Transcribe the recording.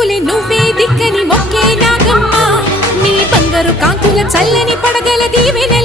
దిక్కులే నువ్వే దిక్కని మొక్కే నాగమ్మ నీ బంగారు కాంతుల చల్లని పడగల దీవెన